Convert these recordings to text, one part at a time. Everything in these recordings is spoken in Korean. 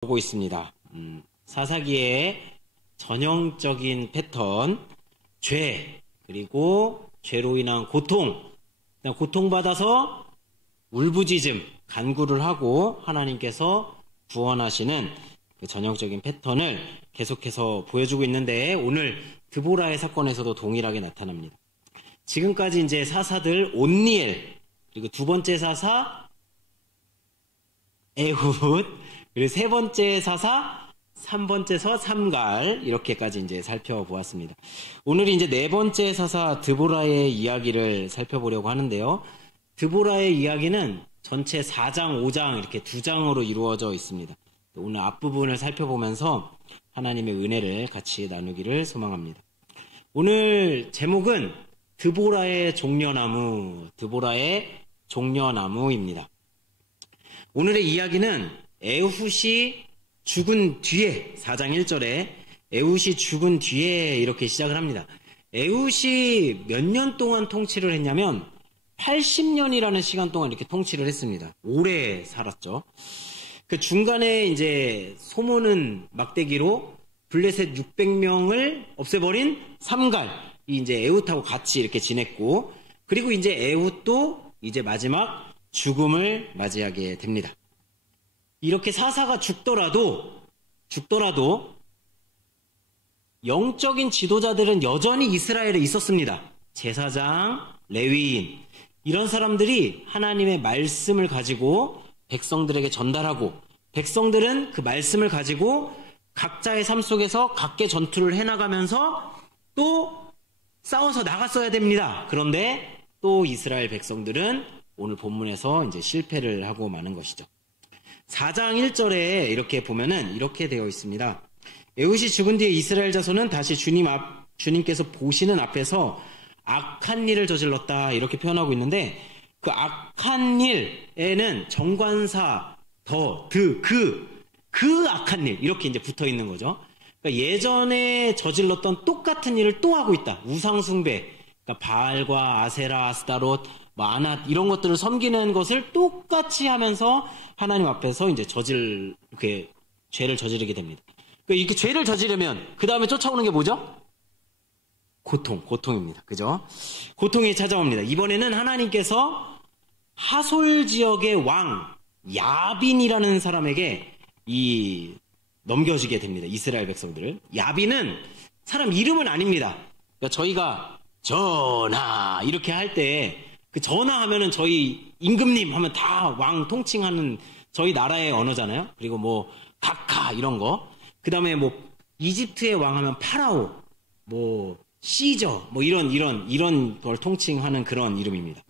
보고 있습니다. 사사기의 전형적인 패턴, 죄, 그리고 죄로 인한 고통, 고통받아서 울부짖음, 간구를 하고 하나님께서 구원하시는 그 전형적인 패턴을 계속해서 보여주고 있는데, 오늘 드보라의 사건에서도 동일하게 나타납니다. 지금까지 이제 사사들 온니엘, 그리고 두 번째 사사 에훗, 그리고 세 번째 사사 3번째 서 삼갈, 이렇게까지 이제 살펴보았습니다. 오늘이 이제 네 번째 사사 드보라의 이야기를 살펴보려고 하는데요. 드보라의 이야기는 전체 4장, 5장 이렇게 2장으로 이루어져 있습니다. 오늘 앞부분을 살펴보면서 하나님의 은혜를 같이 나누기를 소망합니다. 오늘 제목은 드보라의 종려나무입니다. 오늘의 이야기는 에훗이 죽은 뒤에, 4장 1절에 에훗이 죽은 뒤에 이렇게 시작을 합니다. 에훗이 몇 년 동안 통치를 했냐면 80년이라는 시간 동안 이렇게 통치를 했습니다. 오래 살았죠. 그 중간에 이제 소모는 막대기로 블레셋 600명을 없애버린 삼갈, 이제 에훗하고 같이 이렇게 지냈고, 그리고 이제 에훗도 이제 마지막 죽음을 맞이하게 됩니다. 이렇게 사사가 죽더라도 영적인 지도자들은 여전히 이스라엘에 있었습니다. 제사장, 레위인, 이런 사람들이 하나님의 말씀을 가지고 백성들에게 전달하고, 백성들은 그 말씀을 가지고 각자의 삶 속에서 각계 전투를 해나가면서 또 싸워서 나갔어야 됩니다. 그런데 또 이스라엘 백성들은 오늘 본문에서 이제 실패를 하고 마는 것이죠. 4장 1절에 이렇게 보면은 이렇게 되어 있습니다. 에훗이 죽은 뒤에 이스라엘 자손은 다시 주님께서 보시는 앞에서 악한 일을 저질렀다, 이렇게 표현하고 있는데, 그 악한 일에는 정관사, 그 악한 일, 이렇게 이제 붙어 있는 거죠. 그러니까 예전에 저질렀던 똑같은 일을 또 하고 있다. 우상숭배, 그러니까 바알과 아세라, 아스타롯, 아낫, 이런 것들을 섬기는 것을 똑같이 하면서 하나님 앞에서 이제 이렇게 죄를 저지르게 됩니다. 그러니까 이렇게 죄를 저지르면 그 다음에 쫓아오는 게 뭐죠? 고통입니다. 그죠? 고통이 찾아옵니다. 이번에는 하나님께서 하솔 지역의 왕 야빈이라는 사람에게 넘겨주게 됩니다. 이스라엘 백성들을. 야빈은 사람 이름은 아닙니다. 그러니까 저희가 전하 이렇게 할 때, 그 전하하면은 저희 임금님 하면 다 왕 통칭하는 저희 나라의 언어잖아요. 그리고 뭐 각하 이런 거. 그 다음에 뭐 이집트의 왕 하면 파라오, 뭐 시저, 뭐 이런 걸 통칭하는 그런 이름입니다.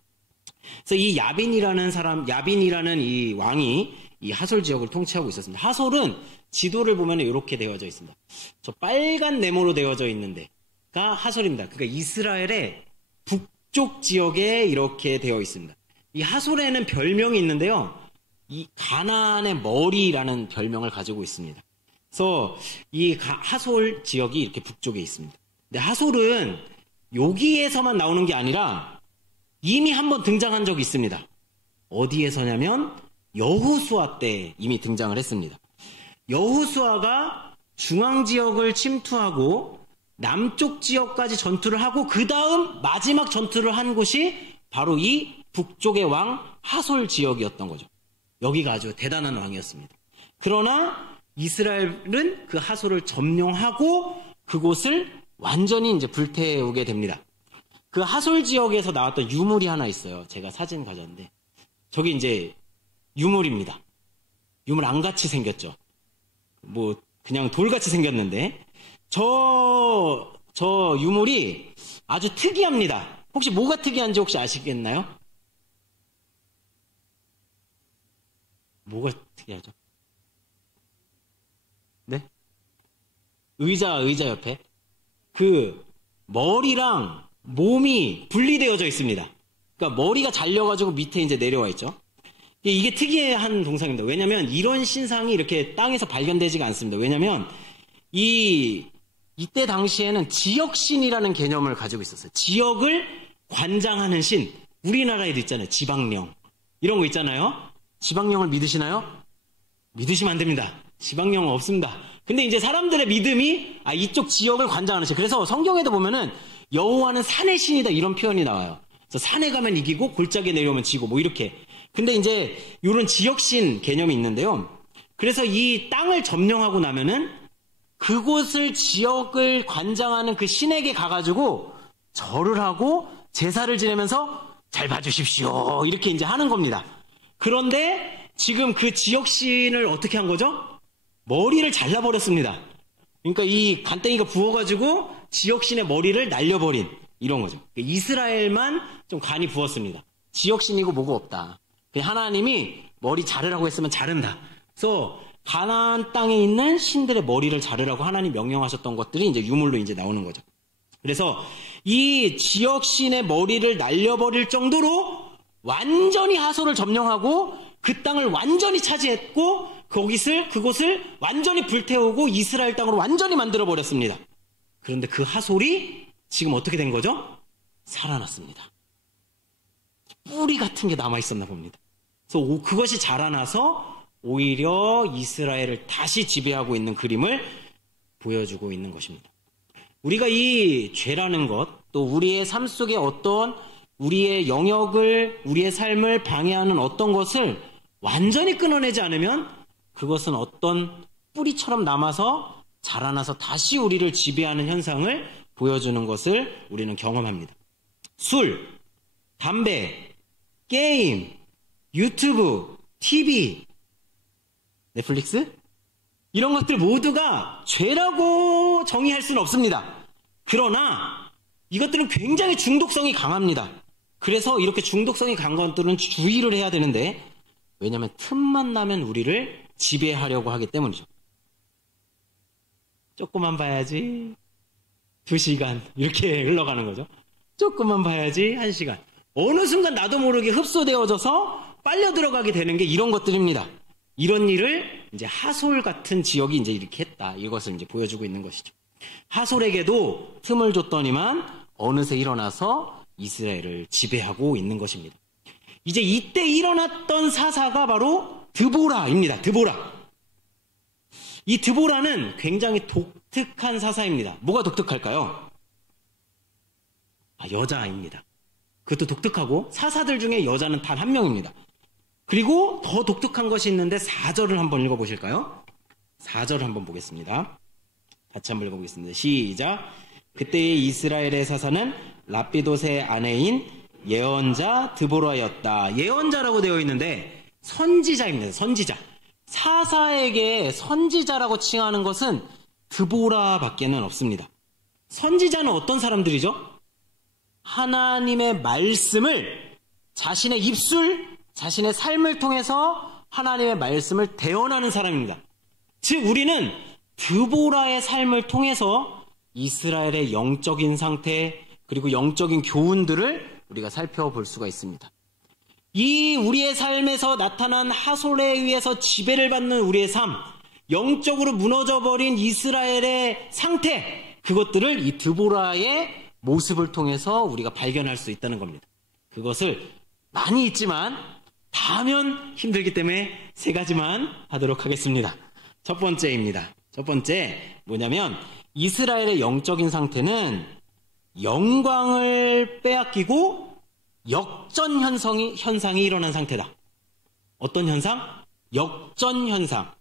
그래서 이 야빈이라는 이 왕이 이 하솔 지역을 통치하고 있었습니다. 하솔은 지도를 보면 이렇게 되어져 있습니다. 저 빨간 네모로 되어져 있는 데가 하솔입니다. 그러니까 이스라엘의 북쪽 지역에 이렇게 되어 있습니다. 이 하솔에는 별명이 있는데요. 이 가나안의 머리라는 별명을 가지고 있습니다. 그래서 이 하솔 지역이 이렇게 북쪽에 있습니다. 근데 하솔은 여기에서만 나오는 게 아니라 이미 한번 등장한 적이 있습니다. 어디에서냐면 여호수아 때 이미 등장을 했습니다. 여호수아가 중앙 지역을 침투하고 남쪽 지역까지 전투를 하고 그 다음 마지막 전투를 한 곳이 바로 이 북쪽의 왕 하솔 지역이었던 거죠. 여기가 아주 대단한 왕이었습니다. 그러나 이스라엘은 그 하솔을 점령하고 그곳을 완전히 이제 불태우게 됩니다. 그 하솔 지역에서 나왔던 유물이 하나 있어요. 제가 사진 가져왔는데 저기 이제 유물입니다. 유물 안같이 생겼죠. 뭐 그냥 돌같이 생겼는데 저 유물이 아주 특이합니다. 혹시 뭐가 특이한지 혹시 아시겠나요? 뭐가 특이하죠? 네? 의자 옆에 그 머리랑 몸이 분리되어져 있습니다. 그러니까 머리가 잘려가지고 밑에 이제 내려와 있죠. 이게 특이한 동상입니다. 왜냐면 이런 신상이 이렇게 땅에서 발견되지가 않습니다. 왜냐면 이때 당시에는 지역신이라는 개념을 가지고 있었어요. 지역을 관장하는 신. 우리나라에도 있잖아요. 지방령. 이런 거 있잖아요. 지방령을 믿으시나요? 믿으시면 안 됩니다. 지방 영어 없습니다. 근데 이제 사람들의 믿음이 이쪽 지역을 관장하는 신. 그래서 성경에도 보면은 여호와는 산의 신이다 이런 표현이 나와요. 그래서 산에 가면 이기고 골짜기에 내려오면 지고 뭐 이렇게. 근데 이제 이런 지역신 개념이 있는데요. 그래서 이 땅을 점령하고 나면은 그곳을 지역을 관장하는 그 신에게 가가지고 절을 하고 제사를 지내면서 잘 봐주십시오 이렇게 이제 하는 겁니다. 그런데 지금 그 지역신을 어떻게 한 거죠? 머리를 잘라버렸습니다. 그러니까 이 간땡이가 부어가지고 지역신의 머리를 날려버린 이런 거죠. 이스라엘만 좀 간이 부었습니다. 지역신이고 뭐고 없다. 하나님이 머리 자르라고 했으면 자른다. 그래서 가나안 땅에 있는 신들의 머리를 자르라고 하나님 명령하셨던 것들이 이제 유물로 이제 나오는 거죠. 그래서 이 지역신의 머리를 날려버릴 정도로 완전히 하솔을 점령하고 그 땅을 완전히 차지했고 그곳을 완전히 불태우고 이스라엘 땅으로 완전히 만들어 버렸습니다. 그런데 그 하솔이 지금 어떻게 된 거죠? 살아났습니다. 뿌리 같은 게 남아 있었나 봅니다. 그래서 그것이 자라나서 오히려 이스라엘을 다시 지배하고 있는 그림을 보여주고 있는 것입니다. 우리가 이 죄라는 것, 또 우리의 삶 속에 어떤 우리의 영역을, 우리의 삶을 방해하는 어떤 것을 완전히 끊어내지 않으면 그것은 어떤 뿌리처럼 남아서 자라나서 다시 우리를 지배하는 현상을 보여주는 것을 우리는 경험합니다. 술, 담배, 게임, 유튜브, TV, 넷플릭스? 이런 것들 모두가 죄라고 정의할 수는 없습니다. 그러나 이것들은 굉장히 중독성이 강합니다. 그래서 이렇게 중독성이 강한 것들은 주의를 해야 되는데 왜냐하면 틈만 나면 우리를 지배하려고 하기 때문이죠. 조금만 봐야지 2시간 이렇게 흘러가는 거죠. 조금만 봐야지 1시간. 어느 순간 나도 모르게 흡수되어져서 빨려 들어가게 되는 게 이런 것들입니다. 이런 일을 이제 하솔 같은 지역이 이제 이렇게 했다. 이것을 이제 보여주고 있는 것이죠. 하솔에게도 틈을 줬더니만 어느새 일어나서 이스라엘을 지배하고 있는 것입니다. 이제 이때 일어났던 사사가 바로 드보라입니다. 드보라. 이 드보라는 굉장히 독특한 사사입니다. 뭐가 독특할까요? 여자입니다. 그것도 독특하고 사사들 중에 여자는 단 한 명입니다. 그리고 더 독특한 것이 있는데 4절을 한번 읽어보실까요? 4절을 한번 보겠습니다. 같이 한번 읽어보겠습니다. 시작. 그때의 이스라엘의 사사는 랍비돗의 아내인 예언자 드보라였다. 예언자라고 되어 있는데 선지자입니다. 선지자. 사사에게 선지자라고 칭하는 것은 드보라밖에는 없습니다. 선지자는 어떤 사람들이죠? 하나님의 말씀을 자신의 입술, 자신의 삶을 통해서 하나님의 말씀을 대언하는 사람입니다. 즉 우리는 드보라의 삶을 통해서 이스라엘의 영적인 상태 그리고 영적인 교훈들을 우리가 살펴볼 수가 있습니다. 이 우리의 삶에서 나타난 하솔에 의해서 지배를 받는 우리의 삶, 영적으로 무너져버린 이스라엘의 상태, 그것들을 이 드보라의 모습을 통해서 우리가 발견할 수 있다는 겁니다. 그것을 많이 있지만 다 하면 힘들기 때문에 3가지만 하도록 하겠습니다. 첫 번째입니다. 첫 번째 뭐냐면 이스라엘의 영적인 상태는 영광을 빼앗기고 역전 현상이 일어난 상태다. 어떤 현상? 역전 현상.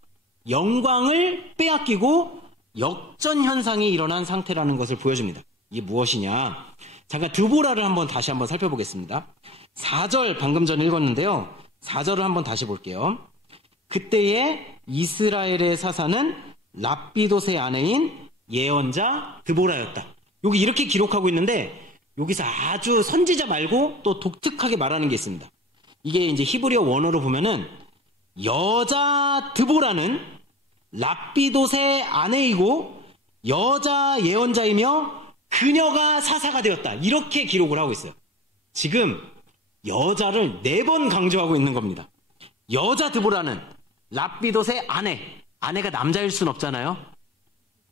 영광을 빼앗기고 역전 현상이 일어난 상태라는 것을 보여줍니다. 이게 무엇이냐? 잠깐 드보라를 다시 한번 살펴보겠습니다. 4절 방금 전에 읽었는데요. 4절을 한번 다시 볼게요. 그때의 이스라엘의 사사는 랍비돗의 아내인 예언자 드보라였다. 여기 이렇게 기록하고 있는데 여기서 아주 선지자 말고 또 독특하게 말하는 게 있습니다. 이게 이제 히브리어 원어로 보면은 여자 드보라는 랍비돗의 아내이고 여자 예언자이며 그녀가 사사가 되었다. 이렇게 기록을 하고 있어요. 지금 여자를 4번 강조하고 있는 겁니다. 여자 드보라는 랍비돗의 아내가 남자일 순 없잖아요.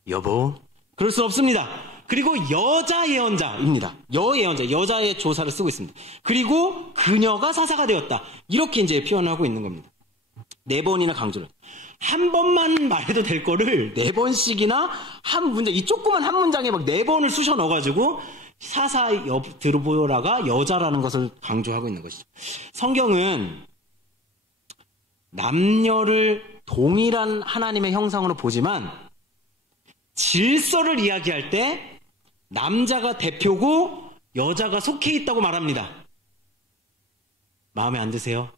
여보, 그럴 수 없습니다. 그리고 여자 예언자입니다. 여예언자, 여자의 조사를 쓰고 있습니다. 그리고 그녀가 사사가 되었다. 이렇게 이제 표현하고 있는 겁니다. 4번이나 강조를. 한 번만 말해도 될 거를 네 번씩이나 한 문장, 이 조그만 한 문장에 막 네 번을 쑤셔 넣어가지고 드보라가 여자라는 것을 강조하고 있는 것이죠. 성경은 남녀를 동일한 하나님의 형상으로 보지만 질서를 이야기할 때 남자가 대표고 여자가 속해 있다고 말합니다. 마음에 안 드세요?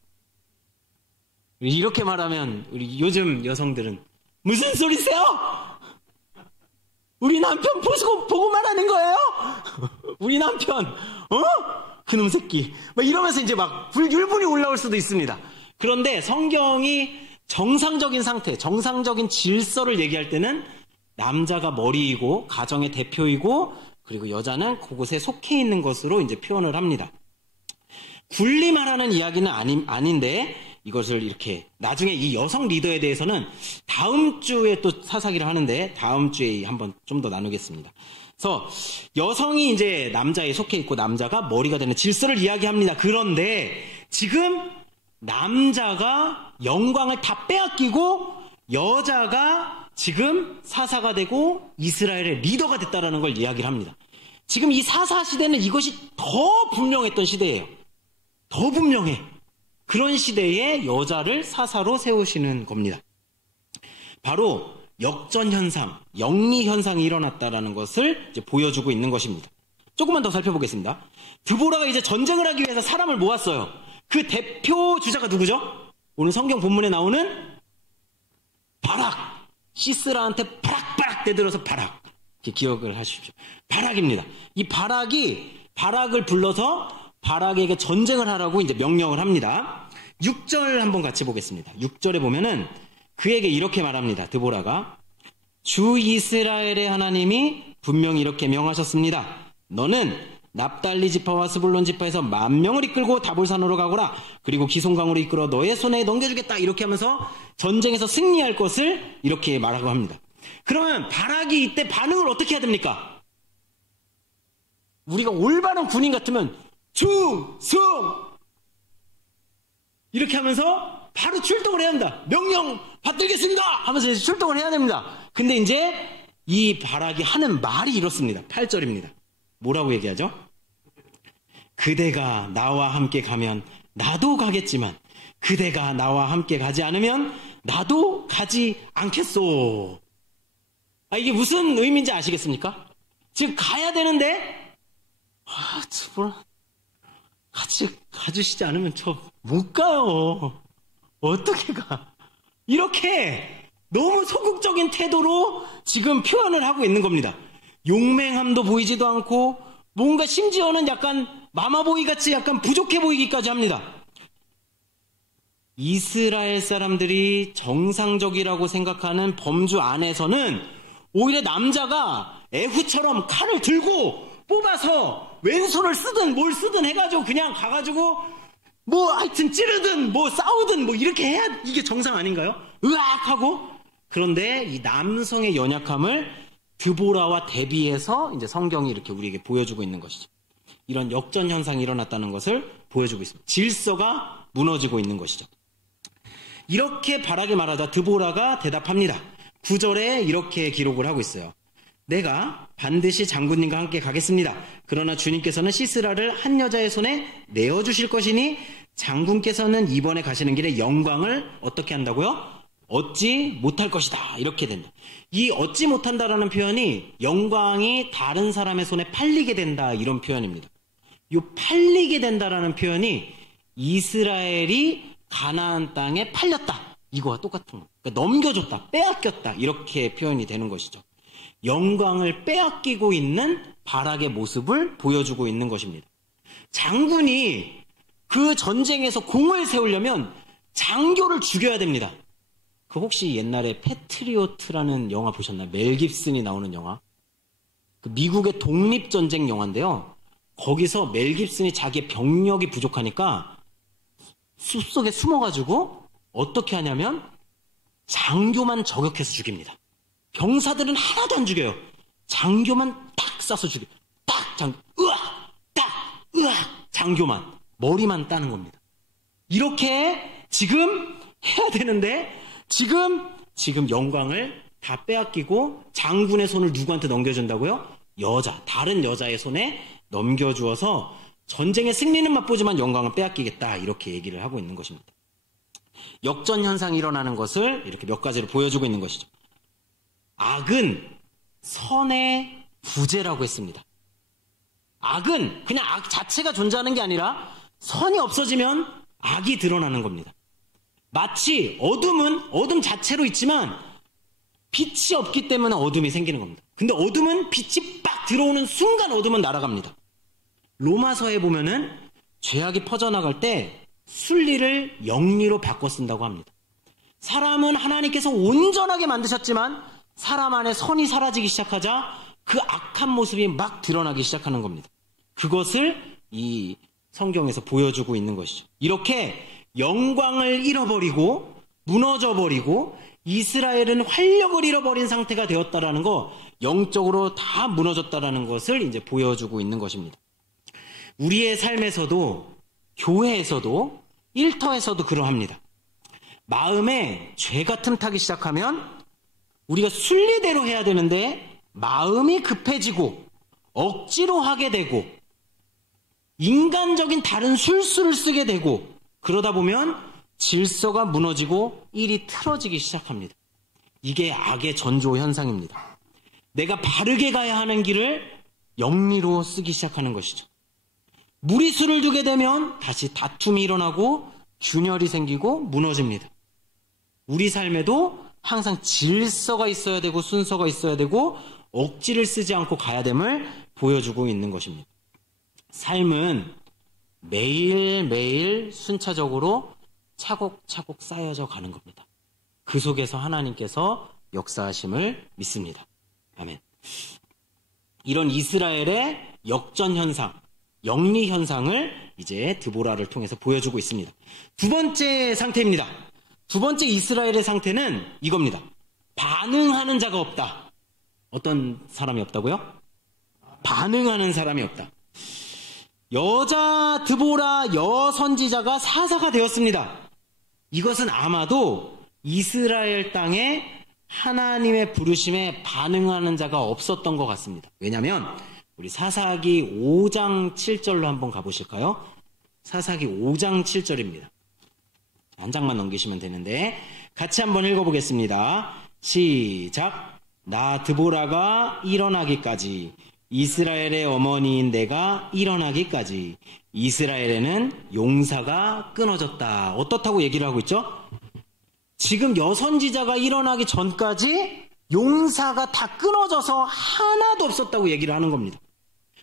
이렇게 말하면 우리 요즘 여성들은 무슨 소리세요? 우리 남편 보고 말하는 거예요? 우리 남편 그놈 새끼 막 이러면서 이제 막 율분이 올라올 수도 있습니다. 그런데 성경이 정상적인 상태, 정상적인 질서를 얘기할 때는 남자가 머리이고 가정의 대표이고 그리고 여자는 그곳에 속해 있는 것으로 이제 표현을 합니다. 군림하라는 이야기는 아닌데 이것을 이렇게 나중에 이 여성 리더에 대해서는 다음 주에 또 사사기를 하는데 다음 주에 한번 좀 더 나누겠습니다. 그래서 여성이 이제 남자에 속해 있고 남자가 머리가 되는 질서를 이야기합니다. 그런데 지금 남자가 영광을 다 빼앗기고 여자가 지금 사사가 되고 이스라엘의 리더가 됐다라는 걸 이야기를 합니다. 지금 이 사사 시대는 이것이 더 분명했던 시대예요. 더 분명해. 그런 시대에 여자를 사사로 세우시는 겁니다. 바로 역전현상, 영리현상이 일어났다라는 것을 이제 보여주고 있는 것입니다. 조금만 더 살펴보겠습니다. 드보라가 이제 전쟁을 하기 위해서 사람을 모았어요. 그 대표 주자가 누구죠? 오늘 성경 본문에 나오는 바락. 시스라한테 바락 대들어서 바락. 이렇게 기억을 하십시오. 바락입니다. 이 바락을 불러서 바락에게 전쟁을 하라고 이제 명령을 합니다. 6절 한번 같이 보겠습니다. 6절에 보면은 그에게 이렇게 말합니다. 드보라가 주 이스라엘의 하나님이 분명히 이렇게 명하셨습니다. 너는 납달리 지파와 스불론 지파에서 10,000명을 이끌고 다볼산으로 가거라. 그리고 기송강으로 이끌어 너의 손에 넘겨주겠다. 이렇게 하면서 전쟁에서 승리할 것을 이렇게 말하고 합니다. 그러면 바락이 이때 반응을 어떻게 해야 됩니까? 우리가 올바른 군인 같으면 충성! 이렇게 하면서 바로 출동을 해야 합니다. 명령 받들겠습니다! 하면서 출동을 해야 됩니다. 근데 이제 이 바락이 하는 말이 이렇습니다. 8절입니다. 뭐라고 얘기하죠? 그대가 나와 함께 가면 나도 가겠지만 그대가 나와 함께 가지 않으면 나도 가지 않겠소. 이게 무슨 의미인지 아시겠습니까? 지금 가야 되는데 같이 가주시지 않으면 저 못 가요. 어떻게 가? 이렇게 너무 소극적인 태도로 지금 표현을 하고 있는 겁니다. 용맹함도 보이지도 않고 뭔가 심지어는 약간 마마보이 같이 약간 부족해 보이기까지 합니다. 이스라엘 사람들이 정상적이라고 생각하는 범주 안에서는 오히려 남자가 애후처럼 칼을 들고 뽑아서 왼손을 쓰든 뭘 쓰든 해가지고 그냥 가가지고 뭐 하여튼 찌르든 뭐 싸우든 뭐 이렇게 해야 이게 정상 아닌가요? 으악 하고. 그런데 이 남성의 연약함을 드보라와 대비해서 이제 성경이 이렇게 우리에게 보여주고 있는 것이죠. 이런 역전 현상이 일어났다는 것을 보여주고 있습니다. 질서가 무너지고 있는 것이죠. 이렇게 바락이 말하자 드보라가 대답합니다. 9절에 이렇게 기록을 하고 있어요. 내가 반드시 장군님과 함께 가겠습니다. 그러나 주님께서는 시스라를 한 여자의 손에 내어주실 것이니 장군께서는 이번에 가시는 길에 영광을 어떻게 한다고요? 얻지 못할 것이다. 이렇게 된다. 이 얻지 못한다라는 표현이 영광이 다른 사람의 손에 팔리게 된다. 이런 표현입니다. 이 팔리게 된다라는 표현이 이스라엘이 가나안 땅에 팔렸다. 이거와 똑같은 거. 그러니까 넘겨줬다. 빼앗겼다. 이렇게 표현이 되는 것이죠. 영광을 빼앗기고 있는 바락의 모습을 보여주고 있는 것입니다. 장군이 그 전쟁에서 공을 세우려면 장교를 죽여야 됩니다. 그 혹시 옛날에 패트리오트라는 영화 보셨나요? 멜 깁슨이 나오는 영화. 그 미국의 독립전쟁 영화인데요. 거기서 멜 깁슨이 자기의 병력이 부족하니까 숲속에 숨어가지고 어떻게 하냐면 장교만 저격해서 죽입니다. 병사들은 하나도 안 죽여요. 장교만 딱 쏴서 죽여요. 장교만 머리만 따는 겁니다. 이렇게 지금 해야 되는데 지금 영광을 다 빼앗기고 장군의 손을 누구한테 넘겨준다고요? 다른 여자의 손에 넘겨주어서 전쟁의 승리는 맛보지만 영광을 빼앗기겠다. 이렇게 얘기를 하고 있는 것입니다. 역전 현상이 일어나는 것을 이렇게 몇 가지로 보여주고 있는 것이죠. 악은 선의 부재라고 했습니다. 악은 그냥 악 자체가 존재하는 게 아니라 선이 없어지면 악이 드러나는 겁니다. 마치 어둠은 어둠 자체로 있지만 빛이 없기 때문에 어둠이 생기는 겁니다. 근데 어둠은 빛이 빡 들어오는 순간 어둠은 날아갑니다. 로마서에 보면은 죄악이 퍼져나갈 때 순리를 영리로 바꿔 쓴다고 합니다. 사람은 하나님께서 온전하게 만드셨지만 사람 안에 선이 사라지기 시작하자 그 악한 모습이 막 드러나기 시작하는 겁니다. 그것을 이 성경에서 보여주고 있는 것이죠. 이렇게 영광을 잃어버리고 무너져버리고 이스라엘은 활력을 잃어버린 상태가 되었다라는 거, 영적으로 다 무너졌다라는 것을 이제 보여주고 있는 것입니다. 우리의 삶에서도, 교회에서도, 일터에서도 그러합니다. 마음에 죄가 틈타기 시작하면 우리가 순리대로 해야 되는데 마음이 급해지고 억지로 하게 되고 인간적인 다른 술수를 쓰게 되고 그러다 보면 질서가 무너지고 일이 틀어지기 시작합니다. 이게 악의 전조 현상입니다. 내가 바르게 가야 하는 길을 영리로 쓰기 시작하는 것이죠. 무리수를 두게 되면 다시 다툼이 일어나고 균열이 생기고 무너집니다. 우리 삶에도 항상 질서가 있어야 되고 순서가 있어야 되고 억지를 쓰지 않고 가야 됨을 보여주고 있는 것입니다. 삶은 매일매일 순차적으로 차곡차곡 쌓여져 가는 겁니다. 그 속에서 하나님께서 역사하심을 믿습니다. 아멘. 이런 이스라엘의 역전 현상, 영리 현상을 이제 드보라를 통해서 보여주고 있습니다. 두 번째 상태입니다. 두 번째 이스라엘의 상태는 이겁니다. 반응하는 자가 없다. 어떤 사람이 없다고요? 반응하는 사람이 없다. 여자 드보라 여선지자가 사사가 되었습니다. 이것은 아마도 이스라엘 땅에 하나님의 부르심에 반응하는 자가 없었던 것 같습니다. 왜냐하면 우리 사사기 5장 7절로 한번 가보실까요? 사사기 5장 7절입니다. 한 장만 넘기시면 되는데 같이 한번 읽어보겠습니다. 시작. 나 드보라가 일어나기까지 이스라엘의 어머니인 내가 일어나기까지 이스라엘에는 용사가 끊어졌다. 어떻다고 얘기를 하고 있죠? 지금 여선지자가 일어나기 전까지 용사가 다 끊어져서 하나도 없었다고 얘기를 하는 겁니다.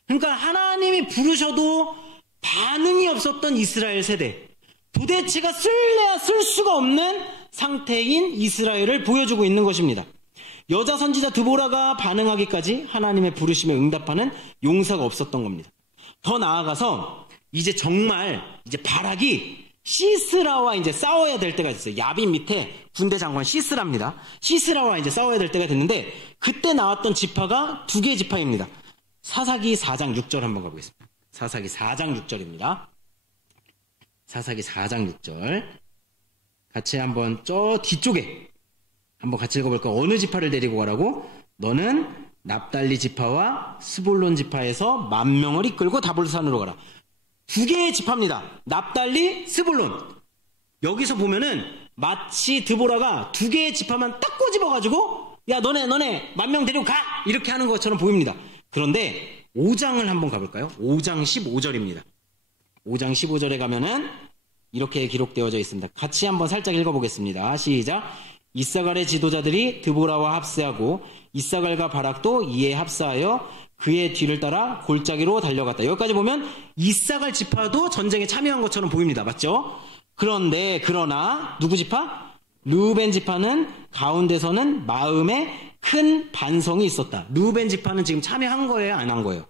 그러니까 하나님이 부르셔도 반응이 없었던 이스라엘 세대, 도대체가 쓸래야 쓸 수가 없는 상태인 이스라엘을 보여주고 있는 것입니다. 여자 선지자 드보라가 반응하기까지 하나님의 부르심에 응답하는 용사가 없었던 겁니다. 더 나아가서 이제 정말 이제 바락이 시스라와 이제 싸워야 될 때가 됐어요. 야빈 밑에 군대 장관 시스라입니다. 시스라와 이제 싸워야 될 때가 됐는데 그때 나왔던 지파가 두 개의 지파입니다. 사사기 4장 6절 한번 가보겠습니다. 사사기 4장 6절입니다. 사사기 4장 6절 같이 한번 저 뒤쪽에 한번 같이 읽어볼까? 어느 지파를 데리고 가라고? 너는 납달리 지파와 스불론 지파에서 10,000명을 이끌고 다볼산으로 가라. 두 개의 지파입니다. 납달리, 스불론. 여기서 보면은 마치 드보라가 두 개의 지파만 딱 꼬집어가지고 야 너네 10,000명 데리고 가! 이렇게 하는 것처럼 보입니다. 그런데 5장을 한번 가볼까요? 5장 15절입니다. 5장 15절에 가면은 이렇게 기록되어져 있습니다. 같이 한번 살짝 읽어보겠습니다. 시작. 이사갈의 지도자들이 드보라와 합세하고 이사갈과 바락도 이에 합사하여 그의 뒤를 따라 골짜기로 달려갔다. 여기까지 보면 이사갈 지파도 전쟁에 참여한 것처럼 보입니다. 맞죠? 그러나 누구 지파? 르우벤 지파는 가운데서는 마음에 큰 반성이 있었다. 르우벤 지파는 지금 참여한 거예요? 안 한 거예요?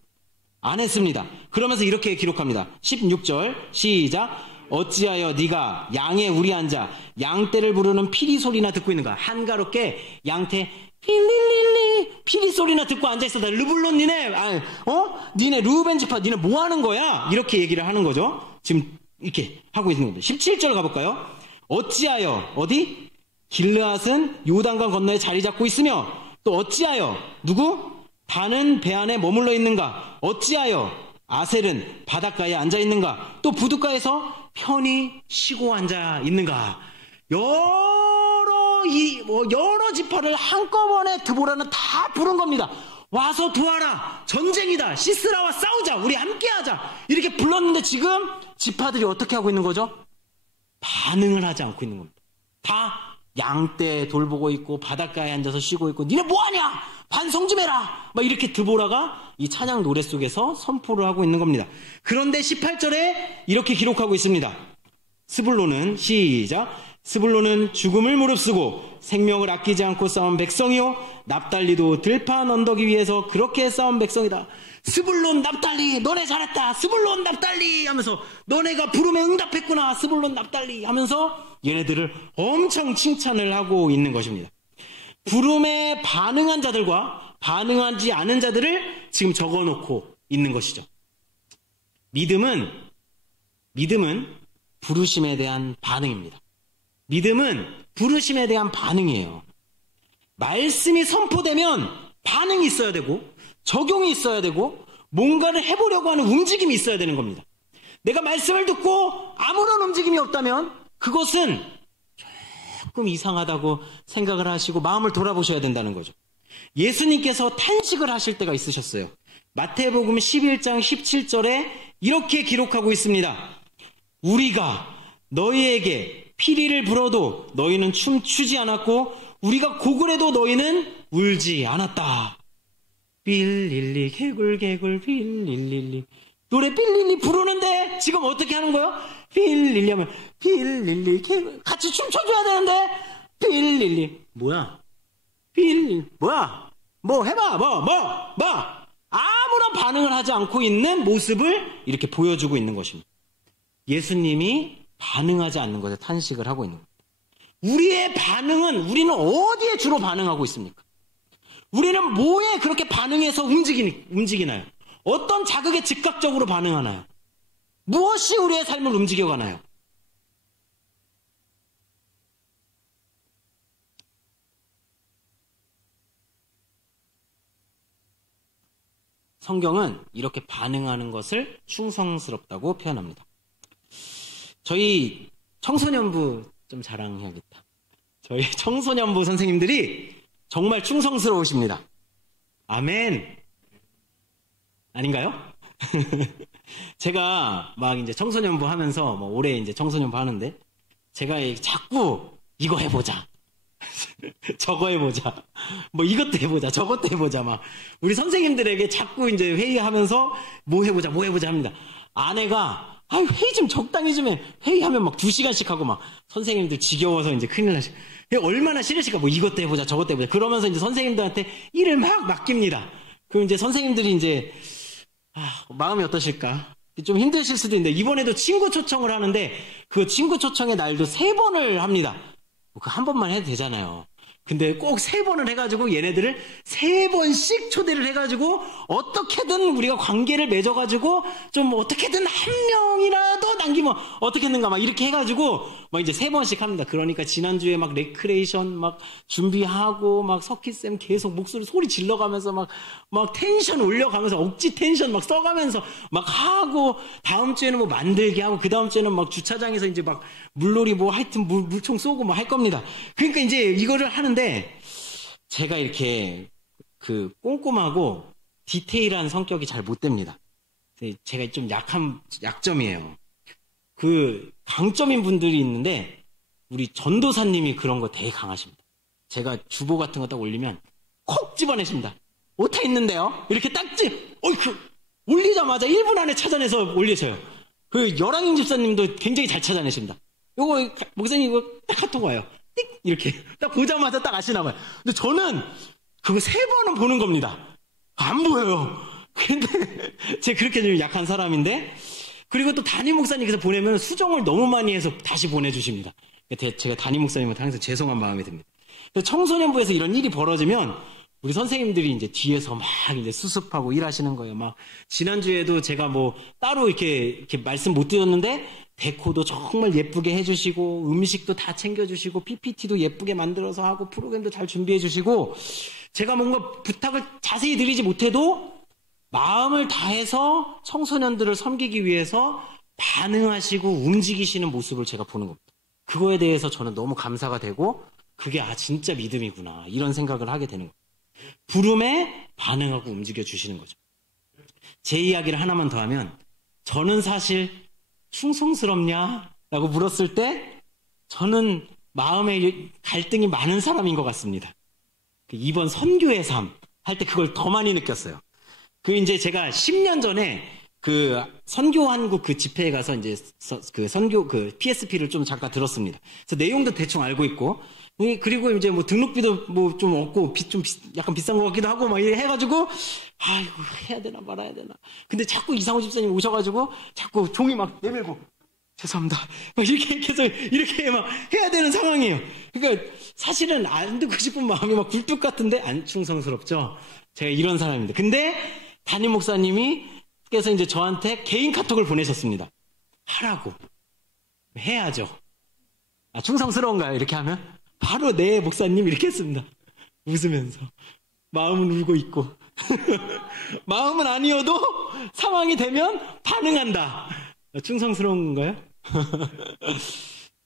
안 했습니다. 그러면서 이렇게 기록합니다. 16절 시작. 어찌하여 네가 양의 우리 앉아 양떼를 부르는 피리 소리나 듣고 있는가? 한가롭게 양떼 릴릴릴리 피리 소리나 듣고 앉아있어. 르블론 니네 니네 르우벤 지파 니네 뭐 하는 거야? 이렇게 얘기를 하는 거죠. 지금 이렇게 하고 있는 겁니다. 17절 가볼까요? 어찌하여 어디? 길르앗은 요단강 건너에 자리 잡고 있으며 또 어찌하여 누구? 단은 배 안에 머물러 있는가? 어찌하여 아셀은 바닷가에 앉아 있는가? 또 부둣가에서 편히 쉬고 앉아 있는가? 여러 지파를 한꺼번에 드보라는 다 부른 겁니다. 와서 도와라. 전쟁이다. 시스라와 싸우자. 우리 함께하자. 이렇게 불렀는데 지금 지파들이 어떻게 하고 있는 거죠? 반응을 하지 않고 있는 겁니다. 다 양떼 돌보고 있고 바닷가에 앉아서 쉬고 있고 니네 뭐하냐? 반성 좀 해라. 막 이렇게 드보라가 이 찬양 노래 속에서 선포를 하고 있는 겁니다. 그런데 18절에 이렇게 기록하고 있습니다. 스불론은 시작. 스불론은 죽음을 무릅쓰고 생명을 아끼지 않고 싸운 백성이요 납달리도 들판 언덕 위에서 그렇게 싸운 백성이다. 스불론 납달리 너네 잘했다. 스불론 납달리 하면서 너네가 부름에 응답했구나. 스불론 납달리 하면서 얘네들을 엄청 칭찬을 하고 있는 것입니다. 부름에 반응한 자들과 반응하지 않은 자들을 지금 적어놓고 있는 것이죠. 믿음은 부르심에 대한 반응입니다. 믿음은 부르심에 대한 반응이에요. 말씀이 선포되면 반응이 있어야 되고 적용이 있어야 되고 뭔가를 해보려고 하는 움직임이 있어야 되는 겁니다. 내가 말씀을 듣고 아무런 움직임이 없다면 그것은 조금 이상하다고 생각을 하시고 마음을 돌아보셔야 된다는 거죠. 예수님께서 탄식을 하실 때가 있으셨어요. 마태복음 11장 17절에 이렇게 기록하고 있습니다. 우리가 너희에게 피리를 불어도 너희는 춤추지 않았고 우리가 곡을 해도 너희는 울지 않았다. 빌릴리 개굴개굴 빌릴리 노래 빌릴리 부르는데 지금 어떻게 하는 거예요? 빌릴리 하면 빌릴리 개굴 같이 춤춰줘야 되는데 빌릴리 뭐야? 뭐야? 뭐 해봐 뭐 아무런 반응을 하지 않고 있는 모습을 이렇게 보여주고 있는 것입니다. 예수님이 반응하지 않는 것에 탄식을 하고 있는 겁니다. 우리의 반응은 우리는 어디에 주로 반응하고 있습니까? 우리는 뭐에 그렇게 반응해서 움직이나요? 어떤 자극에 즉각적으로 반응하나요? 무엇이 우리의 삶을 움직여가나요? 성경은 이렇게 반응하는 것을 충성스럽다고 표현합니다. 저희 청소년부 좀 자랑해야겠다. 저희 청소년부 선생님들이 정말 충성스러우십니다. 아멘. 아닌가요? 제가 막 이제 청소년부 하면서 뭐 올해 이제 청소년부 하는데 제가 자꾸 이거 해보자. 저거 해보자. 뭐 이것도 해보자. 저것도 해보자. 막 우리 선생님들에게 자꾸 이제 회의하면서 뭐 해보자 합니다. 아내가 회의 좀 적당히 좀 해. 회의하면 막 2시간씩 하고 막 선생님들 지겨워서 이제 큰일 나시. 얼마나 싫으실까? 뭐 이것도 해보자, 저것도 해보자. 그러면서 이제 선생님들한테 일을 막 맡깁니다. 그럼 이제 선생님들이 이제 마음이 어떠실까? 좀 힘드실 수도 있는데 이번에도 친구 초청을 하는데 그 친구 초청의 날도 3번을 합니다. 그 한 번만 해도 되잖아요. 근데 꼭 3번을 해가지고 얘네들을 3번씩 초대를 해가지고 어떻게든 우리가 관계를 맺어가지고 좀 어떻게든 한 명이라도 남기면 어떻게든가 막 이렇게 해가지고 막 이제 3번씩 합니다. 그러니까 지난주에 막 레크레이션 막 준비하고 막 석희쌤 계속 소리 질러가면서 막 텐션 올려가면서 억지 텐션 막 써가면서 막 하고 다음 주에는 뭐 만들기 하고 그 다음 주에는 막 주차장에서 이제 막 물놀이 뭐 하여튼 물총 쏘고 막 할 겁니다. 그러니까 이제 이거를 하는데 제가 이렇게 그 꼼꼼하고 디테일한 성격이 잘 못 됩니다. 제가 좀 약점이에요. 그 강점인 분들이 있는데 우리 전도사님이 그런 거 되게 강하십니다. 제가 주보 같은 거 딱 올리면 콕 집어내십니다. 오타 있는데요? 이렇게 올리자마자 1분 안에 찾아내서 올리세요. 그 열왕임 집사님도 굉장히 잘 찾아내십니다. 요거 목사님 이거 딱 카톡 와요. 띡 이렇게 딱 보자마자 딱 아시나 봐요. 근데 저는 그거 3번은 보는 겁니다. 안 보여요. 근데 제가 그렇게 좀 약한 사람인데 그리고 또 담임 목사님께서 보내면 수정을 너무 많이 해서 다시 보내주십니다. 제가 담임 목사님한테 항상 죄송한 마음이 듭니다. 청소년부에서 이런 일이 벌어지면 우리 선생님들이 이제 뒤에서 막 이제 수습하고 일하시는 거예요. 막 지난주에도 제가 뭐 따로 이렇게 말씀 못 드렸는데 데코도 정말 예쁘게 해주시고 음식도 다 챙겨주시고 PPT도 예쁘게 만들어서 하고 프로그램도 잘 준비해주시고 제가 뭔가 부탁을 자세히 드리지 못해도 마음을 다해서 청소년들을 섬기기 위해서 반응하시고 움직이시는 모습을 제가 보는 겁니다. 그거에 대해서 저는 너무 감사가 되고 그게 진짜 믿음이구나 이런 생각을 하게 되는 거예요. 부름에 반응하고 움직여 주시는 거죠. 제 이야기를 하나만 더 하면 저는 사실 충성스럽냐? 라고 물었을 때 저는 마음에 갈등이 많은 사람인 것 같습니다. 이번 선교의 삶 할 때 그걸 더 많이 느꼈어요. 이제 제가 10년 전에 그 선교한국 그 집회에 가서 이제 그 선교 그 PSP를 좀 잠깐 들었습니다. 그래서 내용도 대충 알고 있고 그리고 이제 뭐 등록비도 뭐 좀 없고 좀 약간 비싼 것 같기도 하고 막 이렇게 해가지고 아이고 해야 되나 말아야 되나. 근데 자꾸 이상호 집사님 오셔가지고 자꾸 종이 막 내밀고 죄송합니다. 막 이렇게 계속 이렇게 막 해야 되는 상황이에요. 그러니까 사실은 안 듣고 싶은 마음이 막 굴뚝 같은데 안 충성스럽죠. 제가 이런 사람입니다. 근데 담임 목사님께서 이제 저한테 개인 카톡을 보내셨습니다. 하라고. 해야죠. 충성스러운가요? 이렇게 하면? 바로 네, 목사님 이렇게 했습니다. 웃으면서. 마음은 울고 있고. 마음은 아니어도 상황이 되면 반응한다. 충성스러운 건가요?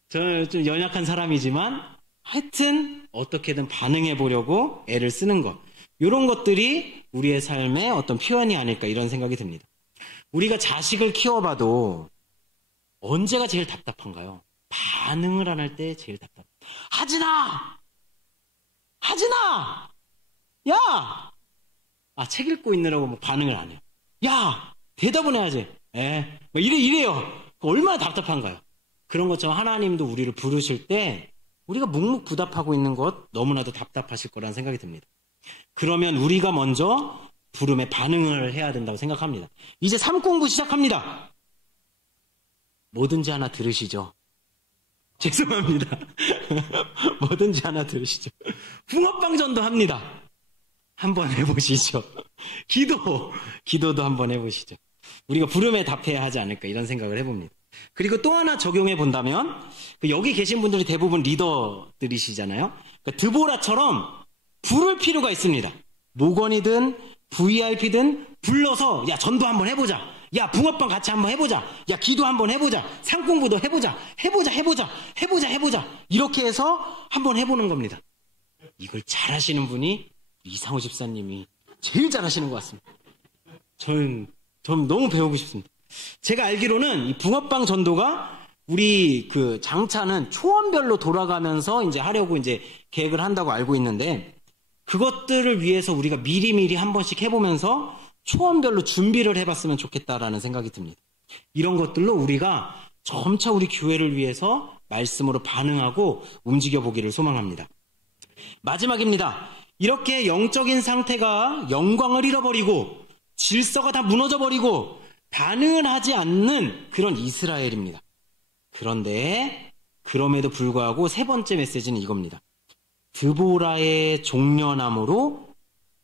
저는 좀 연약한 사람이지만 하여튼 어떻게든 반응해 보려고 애를 쓰는 것. 이런 것들이 우리의 삶의 어떤 표현이 아닐까 이런 생각이 듭니다. 우리가 자식을 키워봐도 언제가 제일 답답한가요? 반응을 안 할 때 제일 답답해요. 하진아! 하진아! 야! 책 읽고 있느라고 뭐 반응을 안 해요. 야! 대답은 해야지. 이래요. 얼마나 답답한가요? 그런 것처럼 하나님도 우리를 부르실 때 우리가 묵묵부답하고 있는 것 너무나도 답답하실 거라는 생각이 듭니다. 그러면 우리가 먼저 부름에 반응을 해야 된다고 생각합니다. 이제 삶 공부 시작합니다. 뭐든지 하나 들으시죠. 죄송합니다. 뭐든지 하나 들으시죠. 붕어빵전도 합니다. 한번 해보시죠. 기도도 한번 해보시죠. 우리가 부름에 답해야 하지 않을까 이런 생각을 해봅니다. 그리고 또 하나 적용해 본다면 여기 계신 분들이 대부분 리더들이시잖아요. 그러니까 드보라처럼 부를 필요가 있습니다. 목원이든 VIP든 불러서 야 전도 한번 해보자. 야 붕어빵 같이 한번 해보자. 야 기도 한번 해보자. 상공부도 해보자. 해보자. 이렇게 해서 한번 해보는 겁니다. 이걸 잘하시는 분이 이상호 집사님이 제일 잘하시는 것 같습니다. 저는 너무 배우고 싶습니다. 제가 알기로는 이 붕어빵 전도가 우리 그 장차는 초원별로 돌아가면서 이제 하려고 이제 계획을 한다고 알고 있는데 그것들을 위해서 우리가 미리미리 한 번씩 해보면서 초원별로 준비를 해봤으면 좋겠다라는 생각이 듭니다. 이런 것들로 우리가 점차 우리 교회를 위해서 말씀으로 반응하고 움직여보기를 소망합니다. 마지막입니다. 이렇게 영적인 상태가 영광을 잃어버리고 질서가 다 무너져버리고 반응을 하지 않는 그런 이스라엘입니다. 그런데 그럼에도 불구하고 세 번째 메시지는 이겁니다. 드보라의 종려나무로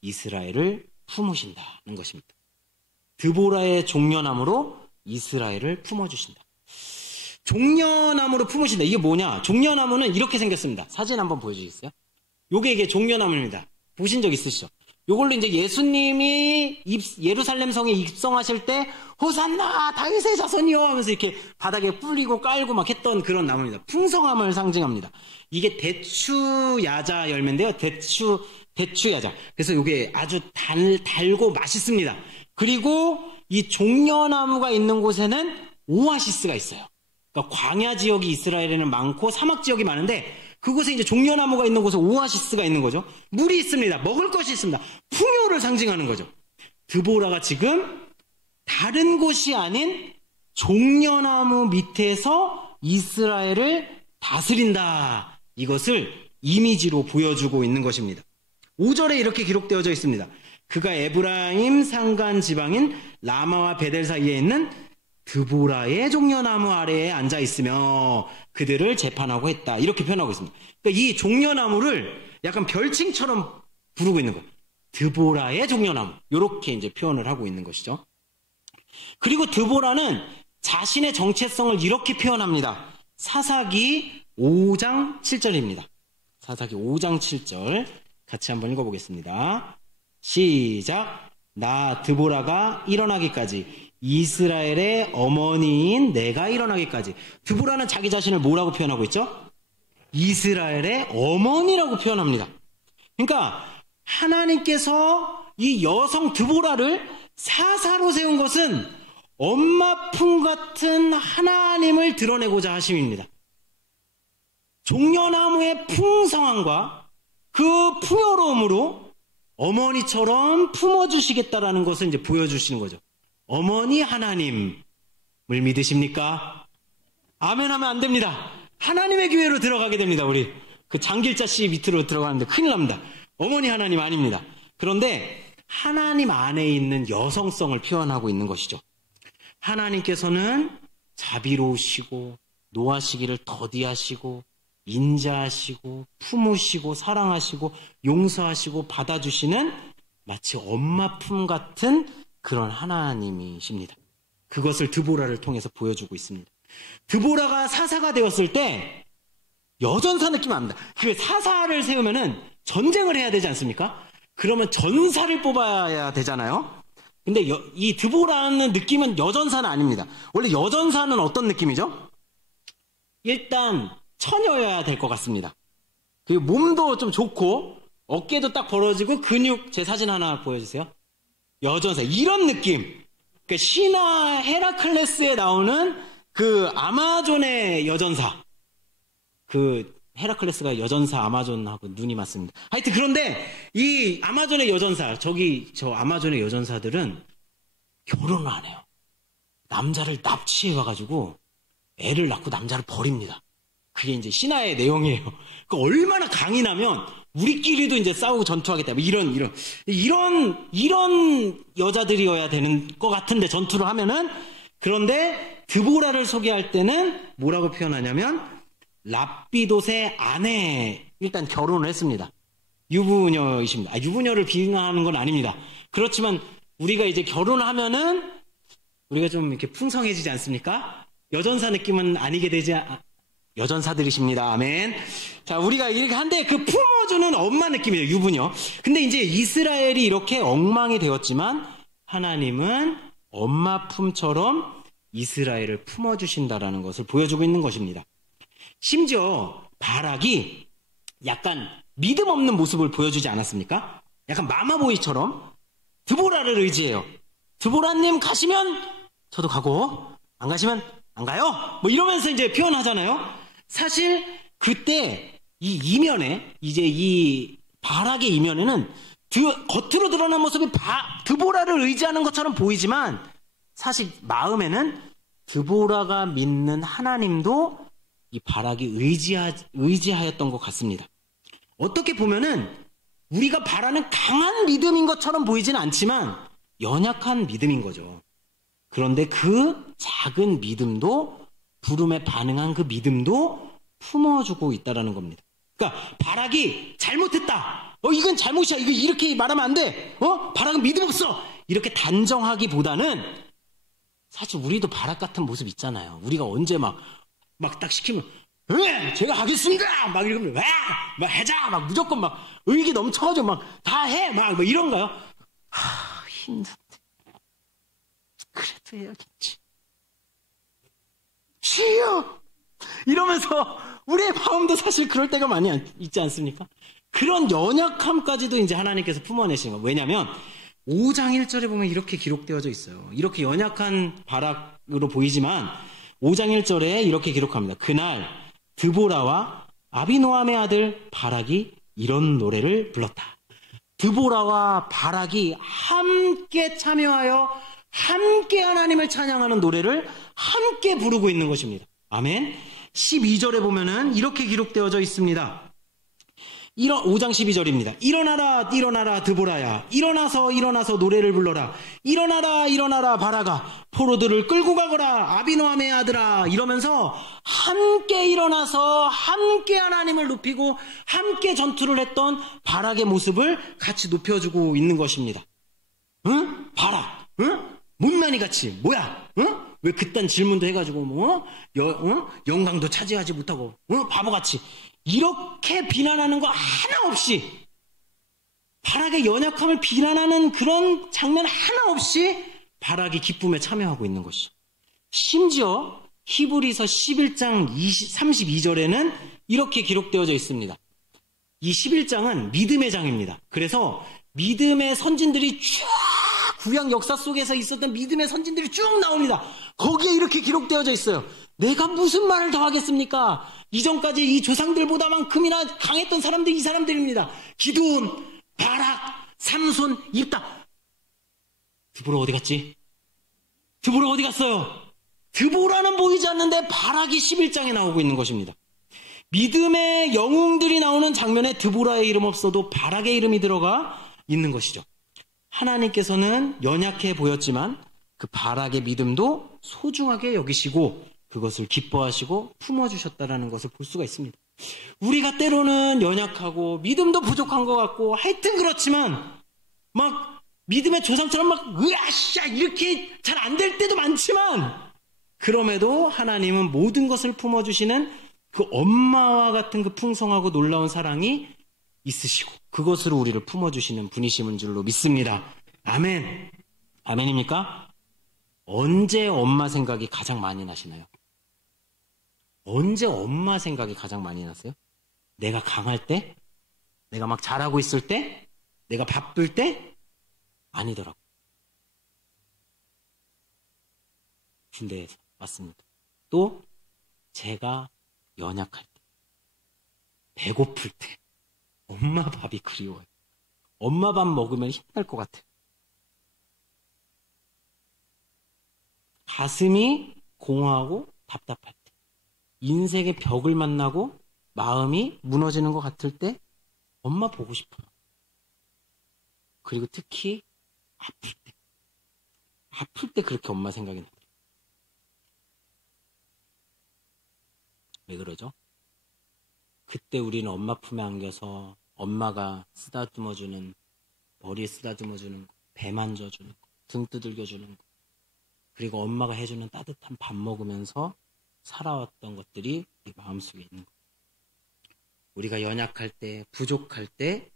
이스라엘을 품으신다는 것입니다. 드보라의 종려나무로 이스라엘을 품어주신다. 종려나무로 품으신다. 이게 뭐냐? 종려나무는 이렇게 생겼습니다. 사진 한번 보여주시겠어요? 이게 종려나무입니다. 보신 적 있으시죠? 요걸로 이제 예수님이 예루살렘 성에 입성하실 때 호산나 다윗의 자손이요 하면서 이렇게 바닥에 뿌리고 깔고 막 했던 그런 나무입니다. 풍성함을 상징합니다. 이게 대추야자 열매인데요. 대추야자. 그래서 이게 아주 달고 맛있습니다. 그리고 이 종려나무가 있는 곳에는 오아시스가 있어요. 그러니까 광야 지역이 이스라엘에는 많고 사막 지역이 많은데 그곳에 이제 종려나무가 있는 곳에 오아시스가 있는 거죠. 물이 있습니다. 먹을 것이 있습니다. 풍요를 상징하는 거죠. 드보라가 지금 다른 곳이 아닌 종려나무 밑에서 이스라엘을 다스린다. 이것을 이미지로 보여주고 있는 것입니다. 5절에 이렇게 기록되어져 있습니다. 그가 에브라임 상간 지방인 라마와 베델 사이에 있는 드보라의 종려나무 아래에 앉아 있으며 그들을 재판하고 했다. 이렇게 표현하고 있습니다. 그러니까 이 종려나무를 약간 별칭처럼 부르고 있는 거예요. 드보라의 종려나무. 이렇게 이제 표현을 하고 있는 것이죠. 그리고 드보라는 자신의 정체성을 이렇게 표현합니다. 사사기 5장 7절입니다. 사사기 5장 7절 같이 한번 읽어보겠습니다. 시작. 나 드보라가 일어나기까지 이스라엘의 어머니인 내가 일어나기까지. 드보라는 자기 자신을 뭐라고 표현하고 있죠? 이스라엘의 어머니라고 표현합니다. 그러니까 하나님께서 이 여성 드보라를 사사로 세운 것은 엄마 품 같은 하나님을 드러내고자 하심입니다. 종려나무의 풍성함과 그 풍요로움으로 어머니처럼 품어주시겠다라는 것을 이제 보여주시는 거죠. 어머니 하나님을 믿으십니까? 아멘 하면 안 됩니다. 하나님의 교회로 들어가게 됩니다. 우리 그 장길자 씨 밑으로 들어가는데 큰일 납니다. 어머니 하나님 아닙니다. 그런데 하나님 안에 있는 여성성을 표현하고 있는 것이죠. 하나님께서는 자비로우시고 노하시기를 더디하시고 인자하시고 품으시고 사랑하시고 용서하시고 받아주시는 마치 엄마 품 같은 그런 하나님이십니다. 그것을 드보라를 통해서 보여주고 있습니다. 드보라가 사사가 되었을 때 여전사 느낌 안 납니다. 그 사사를 세우면은 전쟁을 해야 되지 않습니까? 그러면 전사를 뽑아야 되잖아요. 근데 이 드보라는 느낌은 여전사는 아닙니다. 원래 여전사는 어떤 느낌이죠? 일단 처녀여야 될 것 같습니다. 그리고 몸도 좀 좋고 어깨도 딱 벌어지고 근육, 제 사진 하나 보여주세요. 여전사 이런 느낌. 그 신화 헤라클레스에 나오는 그 아마존의 여전사. 그 헤라클레스가 여전사 아마존하고 눈이 맞습니다. 하여튼 그런데 이 아마존의 여전사, 저 아마존의 여전사들은 결혼을 안 해요. 남자를 납치해 와가지고 애를 낳고 남자를 버립니다. 그게 이제 신화의 내용이에요. 그 얼마나 강인하면 우리끼리도 이제 싸우고 전투하겠다. 이런 여자들이어야 되는 것 같은데 전투를 하면은. 그런데 드보라를 소개할 때는 뭐라고 표현하냐면 랍비돗의 아내, 일단 결혼을 했습니다. 유부녀이십니다. 유부녀를 비난하는 건 아닙니다. 그렇지만 우리가 이제 결혼을 하면은 우리가 좀 이렇게 풍성해지지 않습니까? 여전사 느낌은 아니게 되지 여전사들이십니다. 아멘. 자, 우리가 이렇게 한데 그 품어주는 엄마 느낌이에요. 유부녀. 근데 이제 이스라엘이 이렇게 엉망이 되었지만 하나님은 엄마 품처럼 이스라엘을 품어주신다라는 것을 보여주고 있는 것입니다. 심지어 바락이 약간 믿음 없는 모습을 보여주지 않았습니까? 약간 마마보이처럼 드보라를 의지해요. 드보라님 가시면 저도 가고 안 가시면 안 가요. 뭐 이러면서 이제 표현하잖아요. 사실 그때 이 이면에 이제 이 바락의 이면에는 겉으로 드러난 모습이 드보라를 의지하는 것처럼 보이지만 사실 마음에는 드보라가 믿는 하나님도 이 바락이 의지하였던 것 같습니다. 어떻게 보면은 우리가 바라는 강한 믿음인 것처럼 보이지는 않지만 연약한 믿음인 거죠. 그런데 그 작은 믿음도 부름에 반응한 그 믿음도 품어주고 있다는 겁니다. 그러니까 바락이 잘못했다. 이건 잘못이야. 이거 이렇게 말하면 안 돼. 바락은 믿음 없어. 이렇게 단정하기보다는 사실 우리도 바락 같은 모습 있잖아요. 우리가 언제 막 딱 시키면 제가 하겠습니다. 막 이러면 막 하자. 막 무조건 막 의기 넘쳐가지고 막 다 해. 막 이런가요? 힘든데. 그래도 해야겠지. 주여! 이러면서 우리의 마음도 사실 그럴 때가 많이 있지 않습니까? 그런 연약함까지도 이제 하나님께서 품어내신 거예요. 왜냐하면 5장 1절에 보면 이렇게 기록되어져 있어요. 이렇게 연약한 바락으로 보이지만 5장 1절에 이렇게 기록합니다. 그날 드보라와 아비노함의 아들 바락이 이런 노래를 불렀다. 드보라와 바락이 함께 참여하여 함께 하나님을 찬양하는 노래를 함께 부르고 있는 것입니다. 아멘. 12절에 보면은 이렇게 기록되어져 있습니다. 5장 12절입니다. 일어나라 일어나라 드보라야. 일어나서 노래를 불러라. 일어나라 바라가. 포로들을 끌고 가거라. 아비노함의 아들아. 이러면서 함께 일어나서 함께 하나님을 높이고 함께 전투를 했던 바락의 모습을 같이 높여주고 있는 것입니다. 응? 바락. 응? 못난이 같이. 뭐야? 응? 왜 그딴 질문도 해가지고 영광도 차지하지 못하고 바보같이 이렇게 비난하는 거 하나 없이, 바락의 연약함을 비난하는 그런 장면 하나 없이 바락이 기쁨에 참여하고 있는 것이죠. 심지어 히브리서 11장 32절에는 이렇게 기록되어져 있습니다. 이 11장은 믿음의 장입니다. 그래서 믿음의 선진들이 쭉, 구약 역사 속에서 있었던 믿음의 선진들이 쭉 나옵니다. 거기에 이렇게 기록되어져 있어요. 내가 무슨 말을 더 하겠습니까? 이전까지 이 조상들보다만큼이나 강했던 사람들이 이 사람들입니다. 기드온, 바락, 삼손, 입다. 드보라 어디 갔지? 드보라 어디 갔어요? 드보라는 보이지 않는데 바락이 11장에 나오고 있는 것입니다. 믿음의 영웅들이 나오는 장면에 드보라의 이름 없어도 바락의 이름이 들어가 있는 것이죠. 하나님께서는 연약해 보였지만 그 바락의 믿음도 소중하게 여기시고 그것을 기뻐하시고 품어주셨다는 것을 볼 수가 있습니다. 우리가 때로는 연약하고 믿음도 부족한 것 같고 하여튼 그렇지만 막 믿음의 조상처럼 막 으아샤 이렇게 잘 안 될 때도 많지만, 그럼에도 하나님은 모든 것을 품어주시는 그 엄마와 같은 그 풍성하고 놀라운 사랑이 있으시고 그것으로 우리를 품어주시는 분이심인 줄로 믿습니다. 아멘. 아멘입니까? 언제 엄마 생각이 가장 많이 나시나요? 언제 엄마 생각이 가장 많이 나세요? 내가 강할 때? 내가 막 잘하고 있을 때? 내가 바쁠 때? 아니더라고. 군대에서 맞습니다. 또 제가 연약할 때, 배고플 때, 엄마 밥이 그리워요. 엄마 밥 먹으면 힘날 것 같아요. 가슴이 공허하고 답답할 때, 인생의 벽을 만나고 마음이 무너지는 것 같을 때 엄마 보고 싶어요. 그리고 특히 아플 때 그렇게 엄마 생각이 나요. 왜 그러죠? 그때 우리는 엄마 품에 안겨서 엄마가 쓰다듬어주는, 머리에 쓰다듬어주는 거, 배 만져주는 거, 등 두들겨주는 거, 그리고 엄마가 해주는 따뜻한 밥 먹으면서 살아왔던 것들이 우리 마음속에 있는 거예요. 우리가 연약할 때, 부족할 때,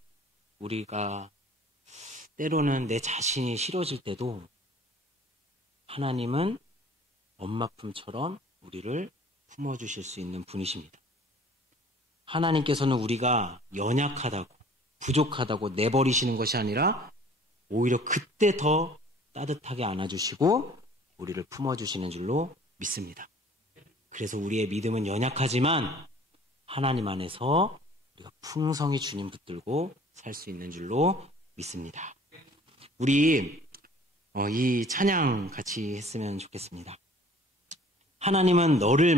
우리가 때로는 내 자신이 싫어질 때도 하나님은 엄마 품처럼 우리를 품어주실 수 있는 분이십니다. 하나님께서는 우리가 연약하다고, 부족하다고 내버리시는 것이 아니라 오히려 그때 더 따뜻하게 안아주시고 우리를 품어주시는 줄로 믿습니다. 그래서 우리의 믿음은 연약하지만 하나님 안에서 우리가 풍성히 주님 붙들고 살 수 있는 줄로 믿습니다. 우리 이 찬양 같이 했으면 좋겠습니다. 하나님은 너를